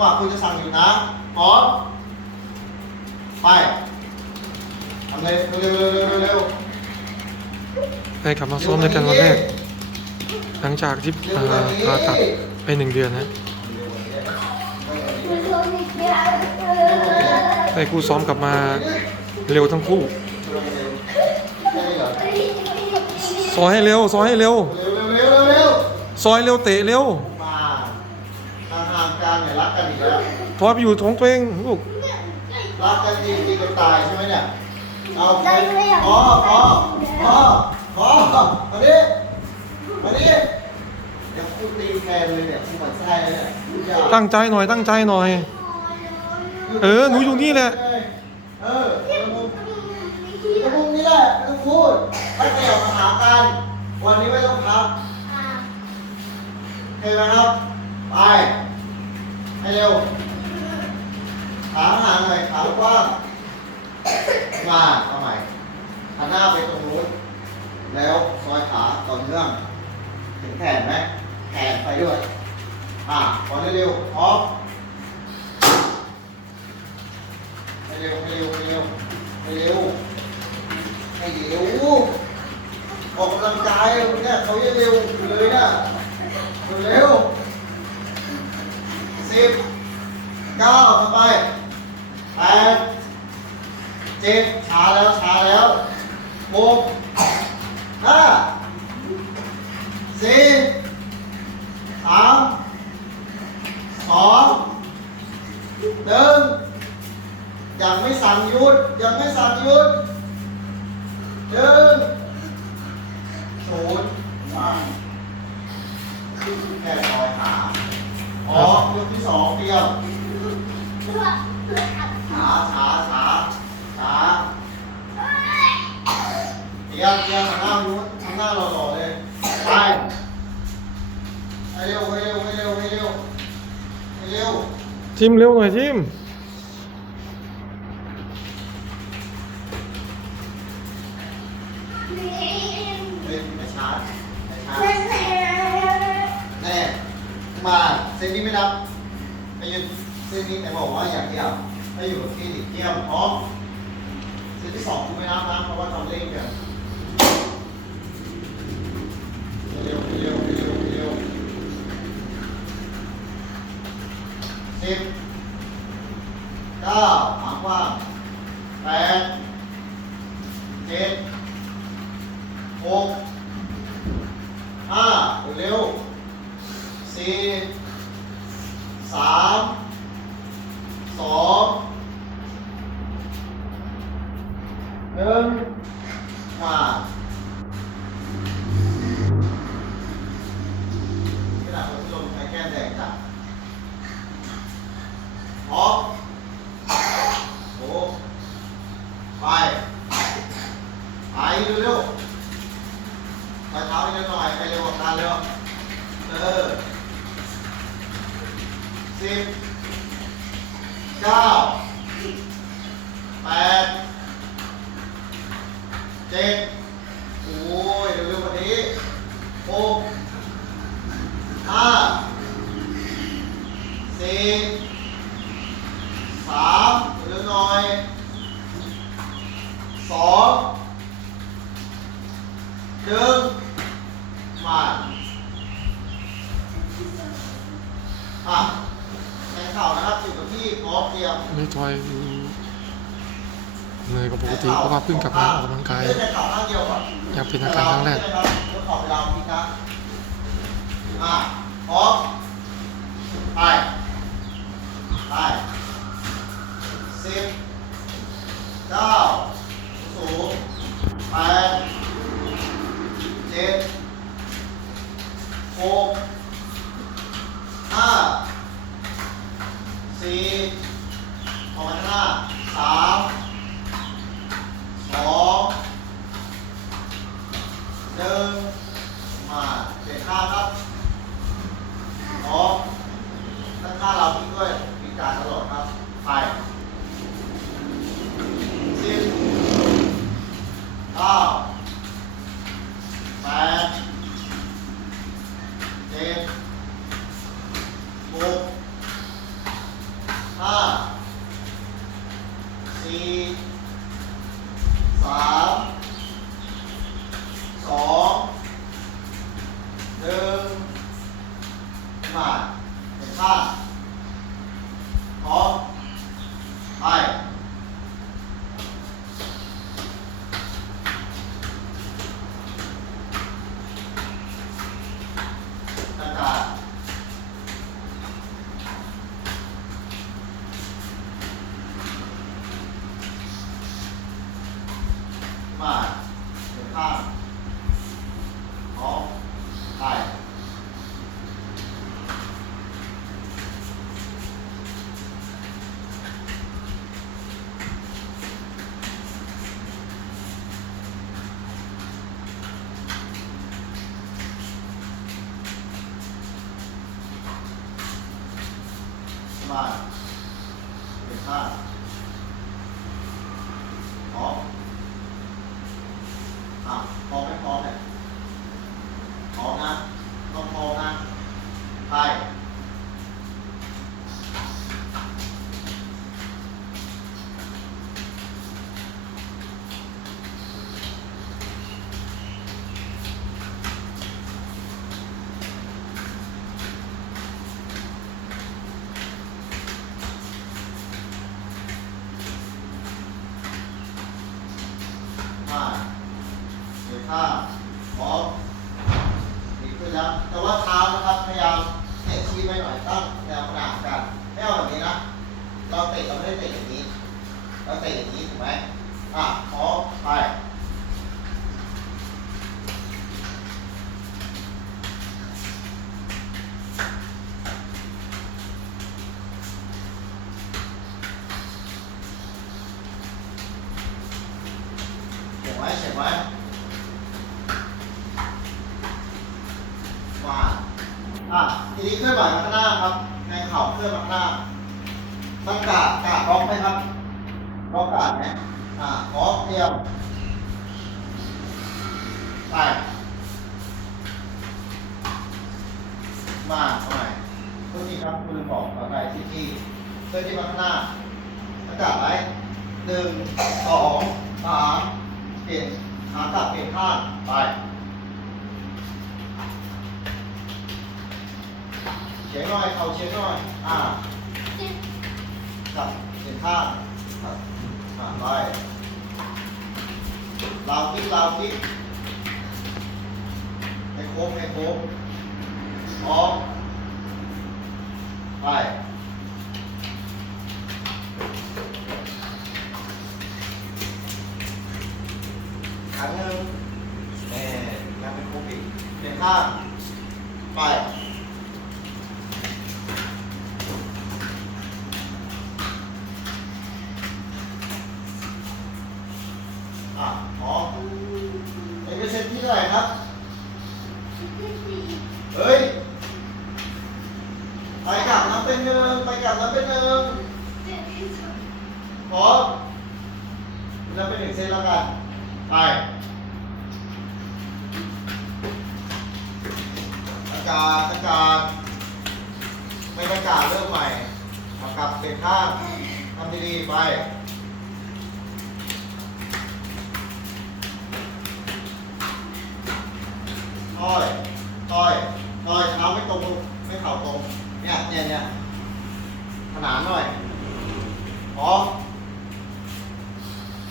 หวะคุณจะสั่งอยู่นะพร้อมไปทำเลยเร็วเร็วเร็วเร็วเร็วได้กลับมาซ้อมด้วยกันวันแรก หลังจากที่เอ่อผ่าตัดไปหนึ่งเดือนนะได้คู่ซ้อมกลับมาเร็วทั้งคู่ได้เหรอซอยให้เร็วซอยให้เร็วเร็วเร็วเร็วเร็วเร็วซอยเร็วเตะเร็ว มาทางห่างกัน เนี่ยรักกันอีกแล้วทอยไปอยู่ของตัวเองลูกรักกันจริงจริงกันตายใช่ไหมเนี่ยเอาไปพอพอพอพอมาดิมาดิเดี๋ยวคุณตีแฟนเลยเนี่ยคุณหมั่นไส้เลยเนี่ยอย่าตั้งใจหน่อยตั้งใจหน่อย เออหนูอยู่นี่แหละเออตรงมุมตรงมุมนี้แหละไม่ต้องพูดถ้าขยับมาหากันวันนี้ไม่ต้องพักเห็นไหมครับ ไป ให้เร็ว ขาห่างหน่อยขากว้างมาเอาใหม่หันหน้าไปตรงนู้น แล้วซอยขาต่อเนื่อง ถึงแขนไหมแขนไปด้วย อะขอเร็วๆพร้อมให้เร็วให้เร็วให้เร็วให้เร็วให้เร็วออกกำลังกายเนี่ยเขายังเร็วเลยนะเร็ว สิบเก้าต่อไปแปดเจ็ดช้าแล้วช้าแล้วหกห้าสี่สามสองหนึ่งยังไม่สั่งหยุดยังไม่สั่งหยุด ยวเดียวหันหน้านู้นหันหน้าหล่อๆเลยไปให้เร็วให้เร็วให้เร็วให้เร็วให้เร็วทิมเร็วหน่อยทิมเฮ้ยไม่ช้าไม่ช้าแน่มาเซนนี้ไม่นับไปยืนเซนนี้แต่บอกว่าอยากเที่ยวถ้าอยู่กับคลินิกเที่ยวพร้อมเซนที่สองกูไม่นับนะเพราะว่าทำเล่นกัน เร็วเร็วเร็วเร็วสิบเก้าหางกว่างแปดเจ็ดหกห้าเร็วสี่สามสองหนึ่งมาขณะผมลงไปแก้มแดงจ้ะพร้อมโอ้ไป ไปเร็ว ไปเท้านิดหน่อย ไปเร็วกว่ากันเร็ว เออสิบเก้าแปดเจ็ดโอ้ยเร็วๆกว่านี้หกห้าสี่สามเร็วหน่อยสอง หนึ่งมาอะแทงเข่านะครับอยู่กับที่พร้อมเพรียงไม่ทอยดูเหนื่อยกว่าปกติเพราะว่าเพิ่งกลับมาออกกำลังกายอยากเป็นอาการครั้งแรกเยวขอเวลาพี่ครับอะพร้อมไปไปสิบเก้าศูนย์แปดเจ็ด หกห้าสี่ออกมาข้างหน้าสามสองหนึ่งมาเปลี่ยนข้าครับพร้อมด้านข้างเราทิ้งด้วยมีการตลอดครับ ไปสิบเก้าแปดเจ็ด หก สี่สามสองหนึ่งมาเป็นข้างพร้อมไปอากาศมาเป็นข้างพร้อมไป มาเป็นบ้านออะพร้อมไม่พร้อมเนี่ยพร้อมนะ ต้องพร้อมนะไปมา ห้างพร้อมดีขึ้นแล้ว แต่ว่าเท้านะครับพยายามเตะชี้ไปหน่อยตั้งแนวขนาดกันไม่เอาแบบนี้นะ เราเตะเราไม่ได้เตะอย่างนี้ เราเตะอย่างนี้ถูกไหมอะขอมไป เขียนไว้เขียนไว้มาอะ ทีนี้เคลื่อนไหวมาข้างหน้า ครับ ในเข่าเคลื่อนมาข้างหน้าตั้งกาดกาดล็อกไหมครับล็อกกาดไหมอ่าล็อกเดียวไปมาเอาใหม่ทุกทีครับคุณลืมบอกต่อไปที่ที่เคลื่อนที่มาข้างหน้าตั้งกาดไว้หนึ่งสองสามเปลี่ยนขากลับเปลี่ยนข้างไป เฉียงหน่อย เข่าเฉียงหน่อย อ่าจับเฉียงข้างครับอ่าไปลาวกิ๊กลาวกิ๊กให้โค้งให้โค้งพร้อมไปครั้งหนึ่งแน่ยังเป็นโค้งอีกเปลี่ยนข้างไป อะพร้อมเอ็กเซนที่เท่าไหร่ครับ เฮ้ย ไปกลับน้ำเป็นห นับเป็นหนึ่งพร้อมน้ำเป็นหนึ่งเซนแล้วกัน ไปอากาศอากาศไม่อากาศเริ่มใหม่มากลับเป็นข้างทำดีๆไปต้อยต้อยต้อยเท้าไม่ตรงไม่เข่าตรง เนี่ยเนี่ยเนี่ย นานหน่อยพร้อม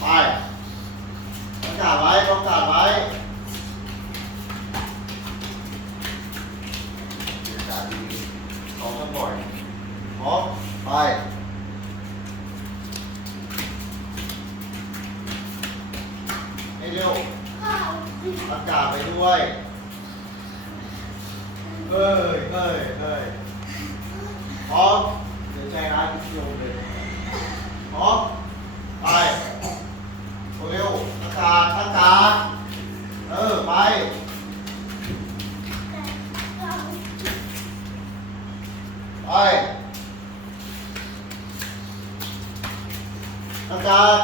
ไปประกาศไว้ประกาศไว้ประกาศดีสองสักบ่อยพร้อมไปให้เร็วประกาศไปด้วยเฮ้ยเฮ้ยเฮ้ยพร้อมเดี๋ยว ใจร้ายลงเลยพร้อมไปเร็วอากาศอากาศเออ ไปไปอากาศ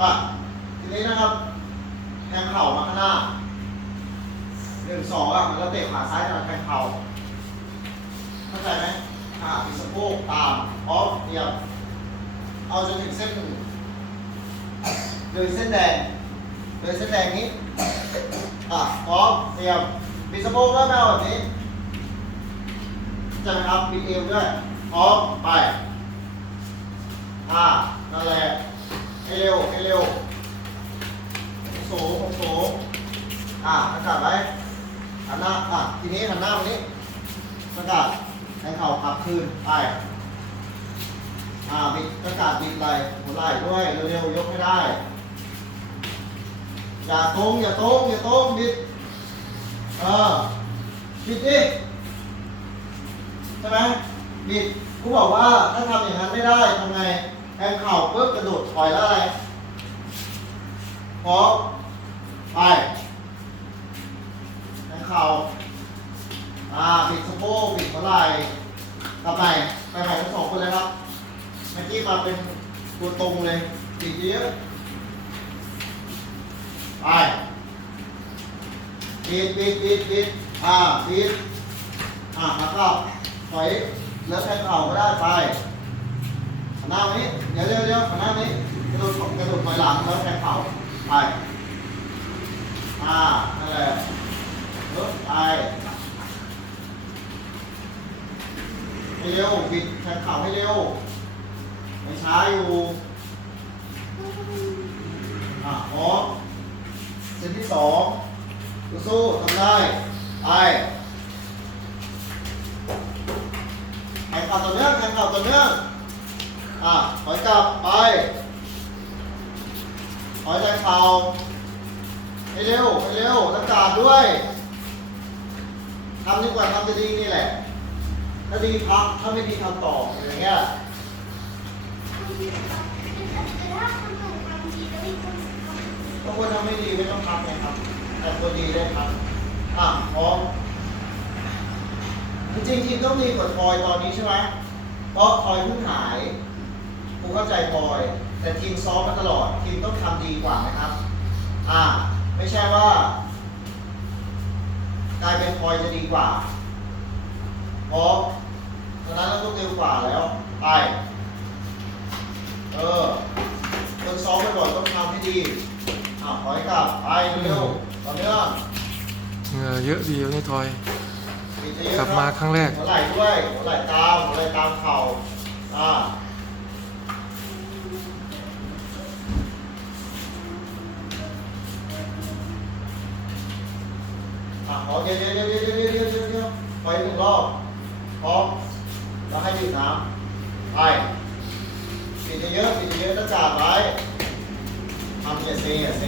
อะทีนี้นะครับแทงเข่ามาข้างหน้า เนึ่ง สองอะมันแล้วเตะขาซ้ายถนัดแทงเข่าเข้าใจไหมอ่าปิดสะโพกตามพร้อมเตรียมเอาจนถึงเส้นเลยเส้นแดงเลยเส้นแดงนี้อะพร้อมเตรียมปิดสะโพกด้วแม่เอาแบบนี้เข้าใจไหมครับปิดเอวด้วยพร้อมไปอ่านั่นแหละให้เร็วให้เร็วสูงสูงอะอากาศไว้ หันหน้าอะทีนี้หันหน้ามานี้อากาศแทงเข่าขับคืนไปอ่าบิดอากาศบิดไหล่หัวไหล่ด้วยเร็วๆยกไม่ได้ อย่าตรงอย่าตรงอย่าตรงบิดเออบิดดิใช่ไหมบิดกูบอกว่าถ้าทำอย่างนั้นไม่ได้ทำไงแทงเข่าปุ๊บกระโดดถอยแล้วอะไรพร้อมไป เข่าอ่าบิดสะโพกบิดหัวไหล่กลับไปไปใหม่ทั้งสองคนเลยครับ เมื่อกี้มาเป็นตัวตรงเลยบิดเยอะไปบิดบิดบิดบิดอ่าบิดอ่าแล้วก็ถอยแล้วแทงเข่าก็ได้ไปหนหน้ามานี้เดี๋ยวเร็วเร็วหนหน้ามานี้กระโดดกระโดดถอยหลังแล้วแทงเข่าไป อ่า นั่นแหละลดไปให้เร็ว บิดแขนเข่าให้เร็ว ไม่ช้า อยู่อะพร้อมเซตที่สองสู้ทำได้ไปแขนเข่าต่อเนื่องแขนเข่าต่อเนื่องอะถอยกลับไปถอยใจเข่าให้เร็วให้เร็วรักษาด้วยทำดีกว่าทำจะดีนี่แหละถ้าดีพักถ้าไม่ดีทำต่ออย่างเงี้ย บาคนทำไม่ดีไม่ต้องพักไงครับ แต่คนดีได้พักอะพร้อมจริงๆทีมต้องดีกว่าทอยตอนนี้ใช่ไหมเพราะทอยเพิ่งหายกูเข้าใจทอย แต่ทีมซ้อมมาตลอด ทีมต้องทำดีกว่านะครับ อ่า ไม่ใช่ว่ากลายเป็นพลอยจะดีกว่าเพราะฉะนั้นเราต้องเร็วกว่าแล้ว ไป เออต้องซ้อมบ่อยต้องทำให้ดีอะถอยกลับไปเร็วต่อเนื่องเงื่อเยอะดีวันนี้ทอย กลับมาครั้งแรก หัวไหล่ด้วยหัวไหล่ตามหัวไหล่ตามเข่าอ่าอะขอเดี๋ยวเดี๋ยวเดี๋ยวเดี๋ยวเดี๋ยวเดี๋ยวไปหนึ่งรอบพร้อมแล้วให้ดื่มน้ำไป ปิดเยอะๆปิดเยอะๆต้องจับไว้ทำอย่าเซอย่าเซ